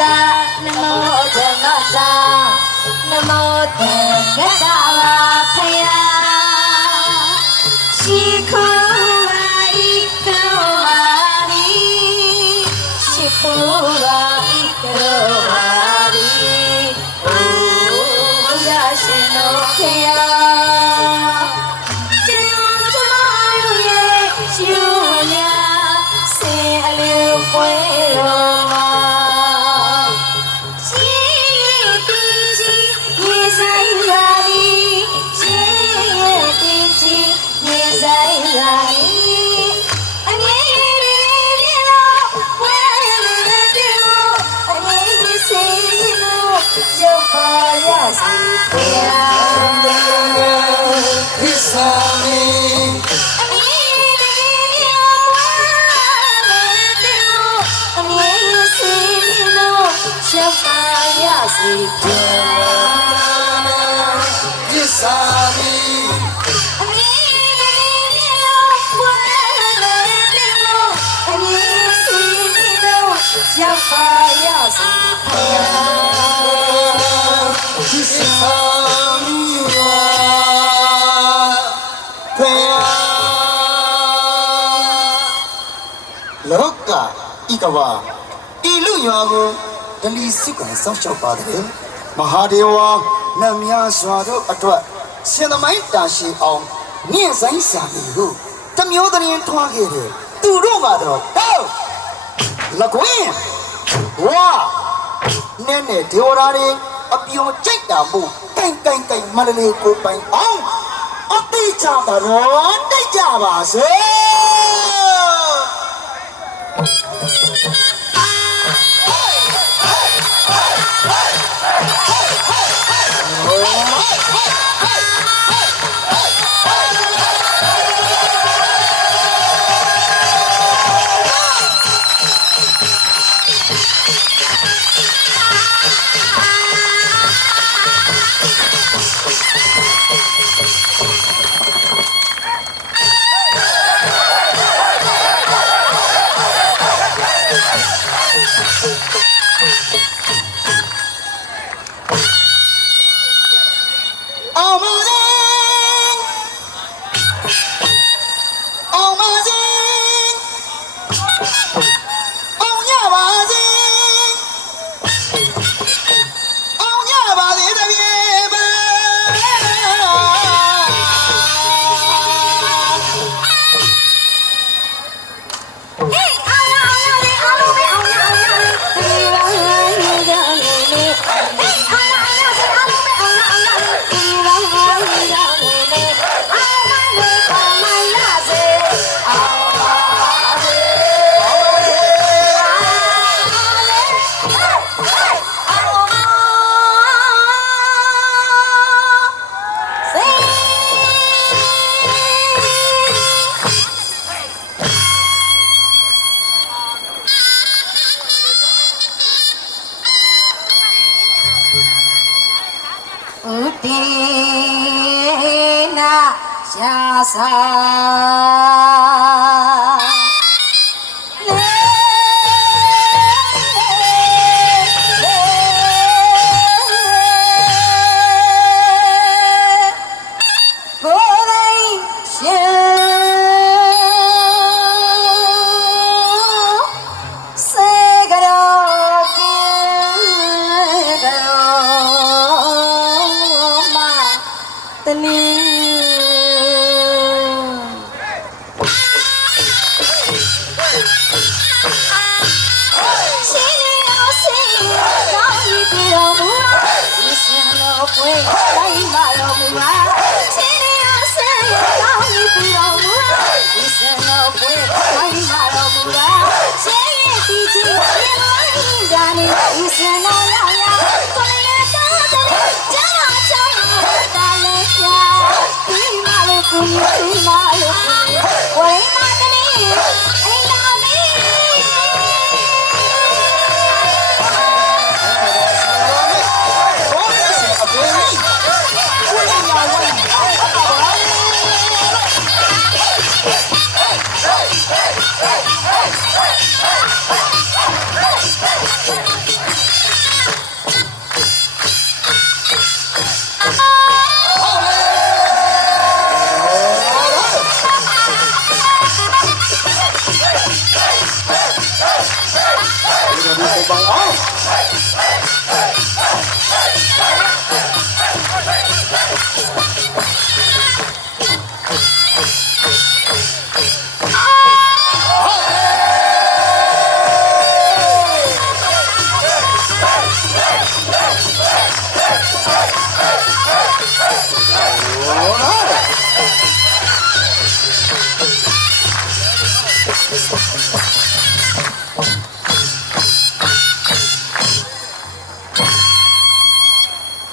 တာနမောဓမ္မတာနမောတဂတဝါဖယာရှိခိုးဝါဤကောဝါရီရှိခိုးဝါဤကောဝါရီအိုဘုရားရှင်တော်ဖယာပွဲတော်မှာရှိတီကြီးမြေဆိုင်လာပြီရှိတီကြီးမြေဆိုင်လာပြီအငယ်လေးမြေလို့ဝဲလေးပြေလို့အငယ်ကြီးစီလို့ရောက်ပါရစေဖေယာဒီစာမီရောက်ပါရစေပြေဒီစာမီအမီလေးလို့ဝဲလေးလို့အမီစီလို့ရောက်ပါရစေဖေဒီစာမီဝါဖေလောကဤကဘာဤလူရွာကိုဒလီစုကစောင့်ရှောက်ပါတယ်မဟာဒေဝနတ်များစွာတို့အတွက်ရှင်သမိုင်းတာရှည်အောင်မြင့်ဆိုင်စာမီကိုတမျိုးသတင်းထွားခဲ့တယ်သူတို့ကတော့ဟေးလကွင်းဝါနဲ့နဲ့ဒေဝရာတွေအပြုံကြိတ်တာမို့တိုင်မန္တလေးကိုပိုင်အောင်အတိတ်ကြတာတော့တိတ်ကြပါစေ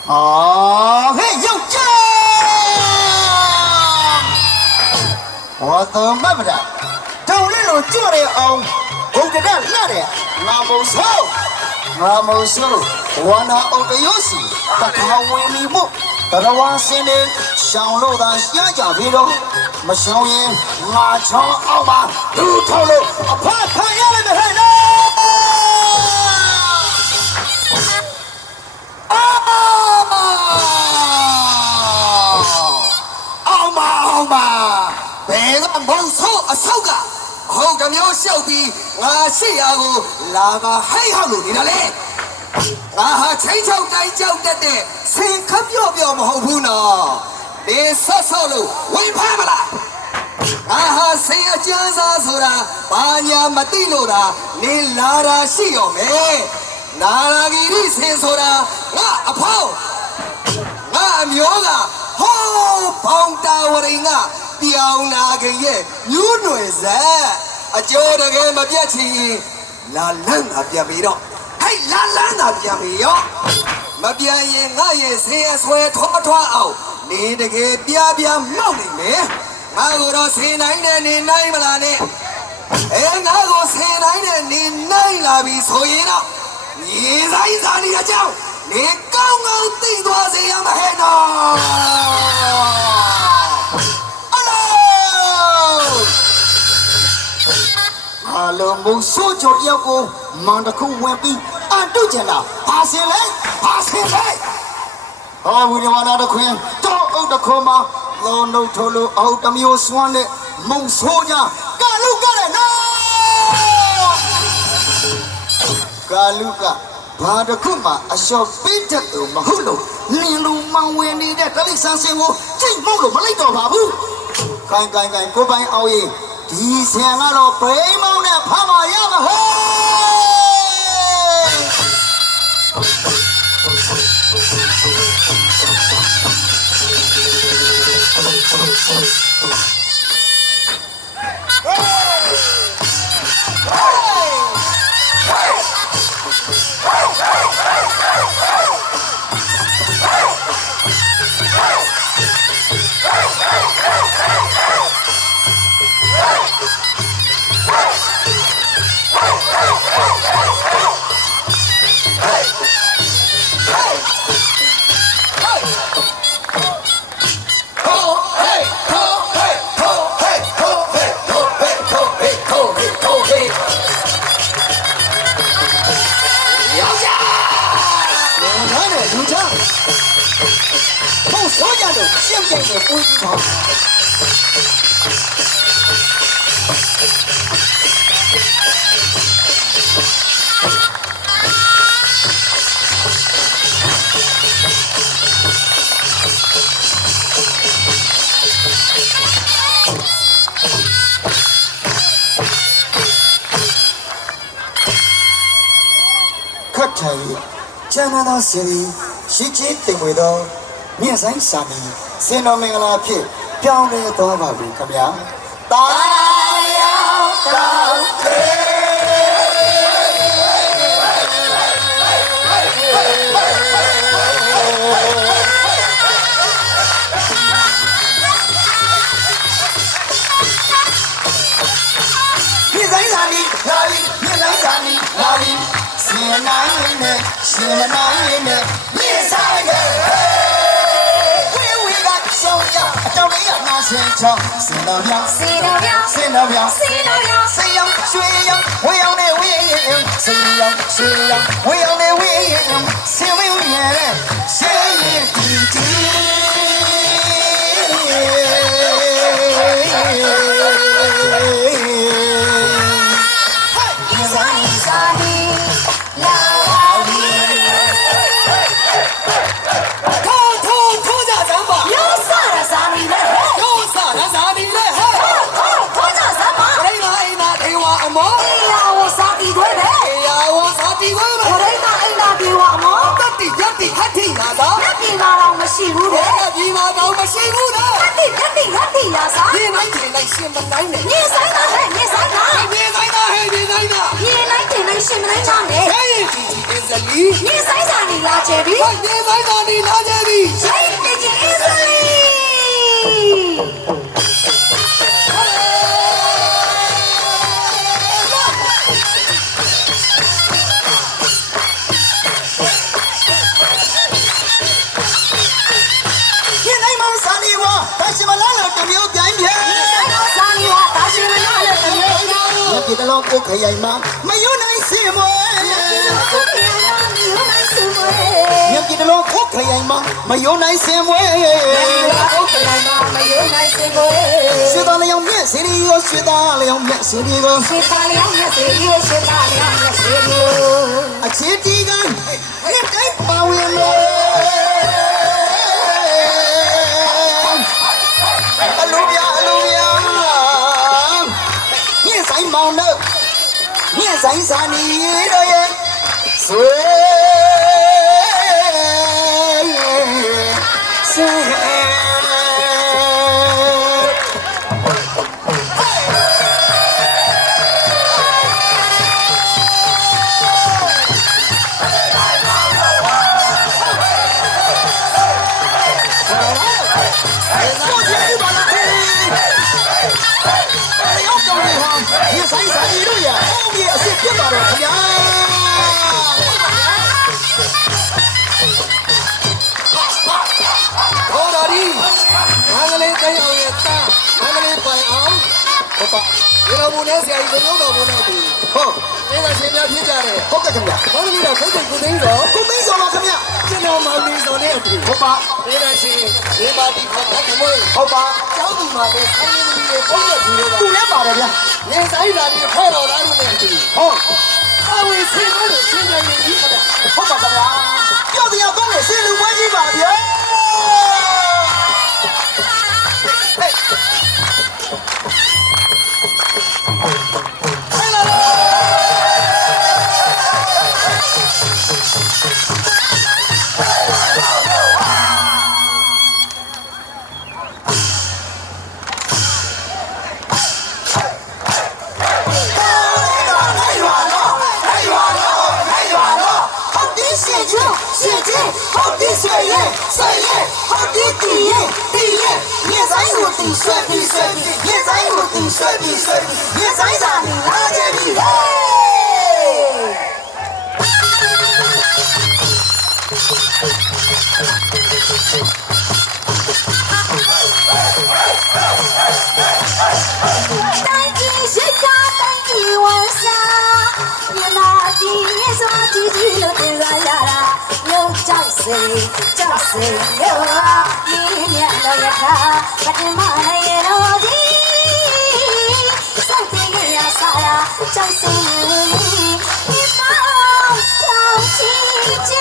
啊，嘿，有奖！我都买不着，走那路做的哦，我给他拉的，我没收，我没收，我那欧的游戏，他看为你么？他说我现在上路的想家皮肉，没香烟，我唱奥马，路头路，怕下来没害了。ဘယ်ကမောင်ဆိုးအဆောက်ကဟုတ်တယ်မျိုးရှောက်ပြီးငါရှိရကိုလာကဟိုက်ဟောက်လို့နေတာလေငါဟာချိန်ချောက်တိုင်းကြောက်တတ်တဲ့ဆင်ခပ်ပြော့ပြော့မဟုတ်ဘူးနော်ဒီဆော့ဆော့လို့ဝင်ဖမ်းမလားငါဟာဆင်အကျန်းစားဆိုတာဘာညာမသိလို့တာနေလာတာရှိရောမယ်နာရာဂီရိဆင်ဆိုတာငါအဖောင်းငါအမျိုးကဟောဘောင်တာဝရင်ကပြောင်းလာခင်ရဲ့ညူးနွယ်ဆက်အကျော်တကယ်မပြတ်ချင်လာလန်းတာပြန်ပြီးတော့ဟဲ့လာလန်းတာပြန်ပြီးရောမပြန်ရင်ငါရဲ့ဆင်းအဆွဲထွားထွားအောင်နေတကယ်ပြပြမောက်နေမယ်ငါကိုတော့ဆင်းနိုင်တဲ့နေနိုင်မလားနဲ့ငါကိုဆင်းနိုင်တဲ့နေနိုင်လာပြီဆိုရင်တော့ရေဆိုင်စားနေတဲ့အကြောင်းနေကောင်းကောင်းသိသွားစေရမဟဲ့နော်အလုံးမဆိုးကြတယောက်ကိုမန်တခုဝင်ပြီးအတုကျင်တာဘာစင်လဲဟောဘူးဒီမှာတော့ခွင်တော့အုတ်တခုမှာလောနှုတ်ထိုးလို့အုတ်တမျိုးစွမ်းနဲ့မုံဆိုးကြကလူကလည်းနော်ကလူကဘာတခုမှအလျှော်ပေးတတ်လို့မဟုတ်လို့နင်လူမောင်ဝင်နေတဲ့တလိဆန်းစင်ကိုကြိတ်မုံလို့မလိုက်တော့ပါဘူးကိုင်ကိုပိုင်အောင်ရင်ဒီဆင်ကတော့ဘိမောင်းနဲ့ဖမ်းပါရမဟဲ့现在的飞机场。ခတ်ထိုင်ကျမ်းသာစီရှိချစ်တင်ဝေသောမြင့်ဆိုင်စာမီစင်တော်မင်္ဂလာဖြစ်ပြောင်းလဲသွားပါပြီခင်ဗျာတာယာတောင်းမြင့်ဆိုင်စာမီလာပြီမြင့်ဆိုင်စာမီလာပြီစင်နိုင်နဲ့မြင့်ဆိုင်ရဲ့အကြောင်းလေးကနာဆင်ချောင်းစင်တော်ပြောင်းစင်ရောရွှေရောဝေးအောင်နဲ့ဝေးရင်စင်ရောရွှေရောဝေးအောင်နဲ့ဝေးရင်စင်ဝေးရဲ့ရှေးရင်ဒီတီမရှိဘူးတဲ့ဒီမှာတော့မရှိဘူးတဲ့ဟတ်လာစားဒီနိုင်ရှင်မနိုင်နဲ့ညဆိုင်တာဟဲ့ညဆိုင်တာ ရှင်မနိုင်ချနဲ့ ဟေးဒီအစ္စလီ မြေဆိုင်စာနေလာချေပြီ ဟေးဒီဆိုင်တော်ဒီလာကြပြီ ရှိန်နေချင်းအစ္စလီညနေမှစာနေဝါဒါရှိမလားလို့တမျိုးပြိုင်ပြဲ ဆိုင်တော်စာနေဟာဒါရှင်မနာလို့တမျိုးကြောင်း ညပြတလုံးကိုခရိုင်မှာမယုံနိုင်စင်မွေ ကိုပြေရမြို့နိုင်စုမွေ ညပြတလုံးကိုခရိုင်မှာမယုံနိုင်စင်မွေ ကိုကလေးမမယုံနိုင်စင်မွေ ရွှေသားလျောင်မြက်စီရီကိုရွှေသားလျောင်မြက်စီရီကို စေပါလျောင်းရဲ့စေရီစေပါလျောင်းရဲ့စေရီ အချစ်တီကမြက်တိုင်းပါဝင်လို့အလိုပြမြက်ဆိုင်မောင်တို့မြက်ဆိုင်စာနီတို့ရဲ့ဆွေဆွေ ဒီဆိုင်စာရီတို့ရအောင်မြေအစ်စ်ပြတ်ပါတော့ခင်ဗျာ ဟောတော်ဒီမန္တလေးတိုင်းအောင်ရဲ့တာမန္တလေးပိုင်အောင်ဟုတ်ပါဒီလိုဘူးနဲ့ဆရာကြီးတို့တော်ဘူးနဲ့ဒီ ဟုတ် ဒီကရှင်များဖြစ်ကြတယ် ဟုတ်ကဲ့ခင်ဗျာ ဘာလို့လဲတော့ဖိတ်ကိုသိန်းတော့ ကိုမင်းစောပါခင်ဗျာ ကျွန်တော်မောင်လေးစောနဲ့အတူ ဟုတ်ပါ ဒီကရှင်ဒီပါတီခေါ်တဲ့မွေး ဟုတ်ပါ ကျောင်းသူမှာလည်းဆိုင်ရင်းတွေပုံရသူတွေက သူလည်းပါတယ်ဗျာ နေဆိုင်လာပြီးဖွဲ့တော်လာလို့နဲ့အတူ ဟုတ် အဝေးဆင်းလို့ဆင်းနေရင်ဒီကတာ ဟုတ်ပါခင်ဗျာပြောတရားကောင်းလို့စင်လူပွဲကြီးပါဗျာ好的水耶，水耶，好的地耶，地耶，越在乎地水地水地，越在乎地水地水地，越在啥你拉着你嘿。单机学家单机晚上，你那地说叽叽了对个呀啦，又叫谁叫谁哟啊？一年到一看，把这马来也老的，三天也要啥呀？叫谁你帮老起家。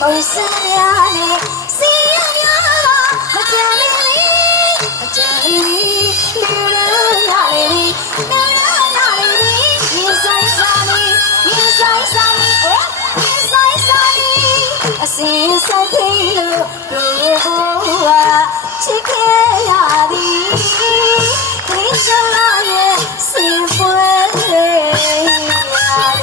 梦是呀嘞，是呀呀，我家里里，我家里里，女人呀里里，女人呀里里，你在啥里？你在啥里？你在啥里？心在听路路啊，去看呀里，你说那也幸福嘞呀里。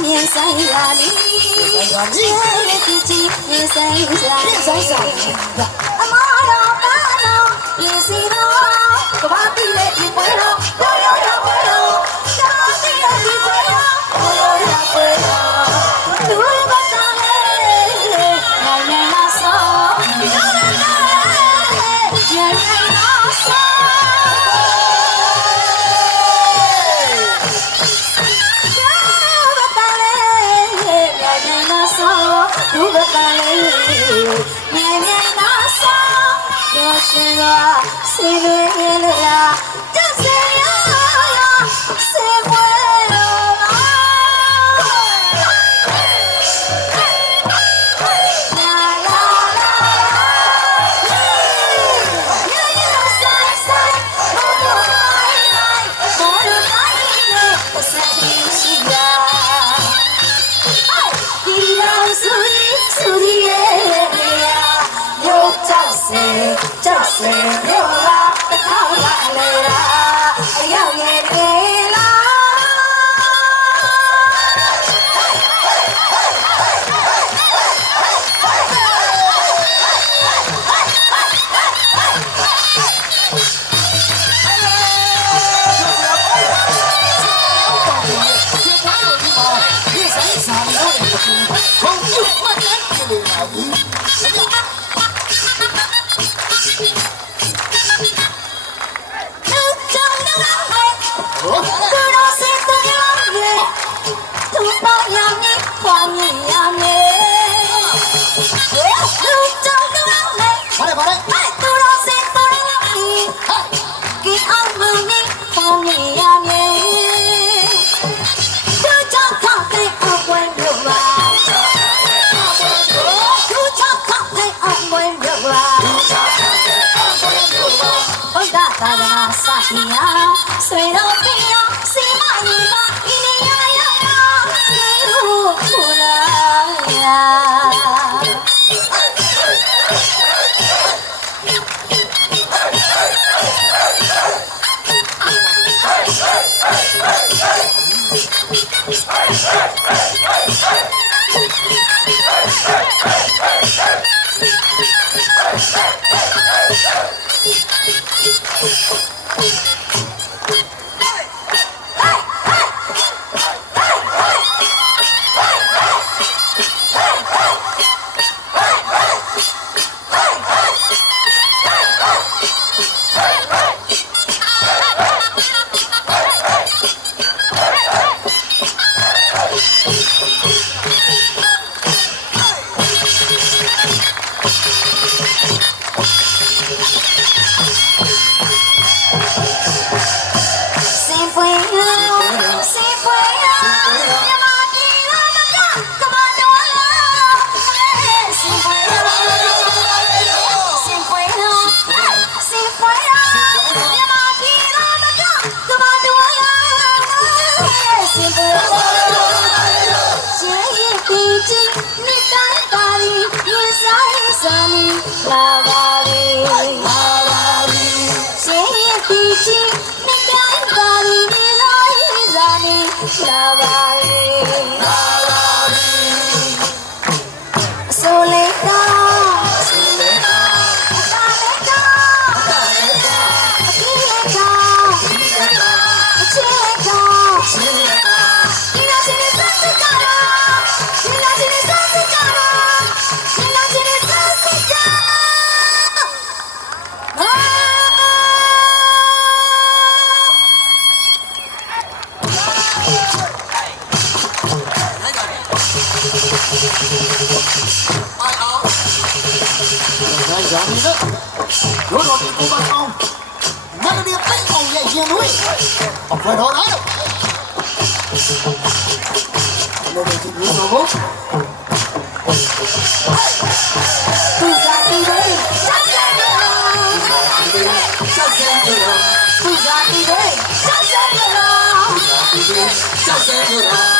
面山呀里，夜的鸡面山呀里，阿妈老爸老，也是老，我把地嘞一块 Just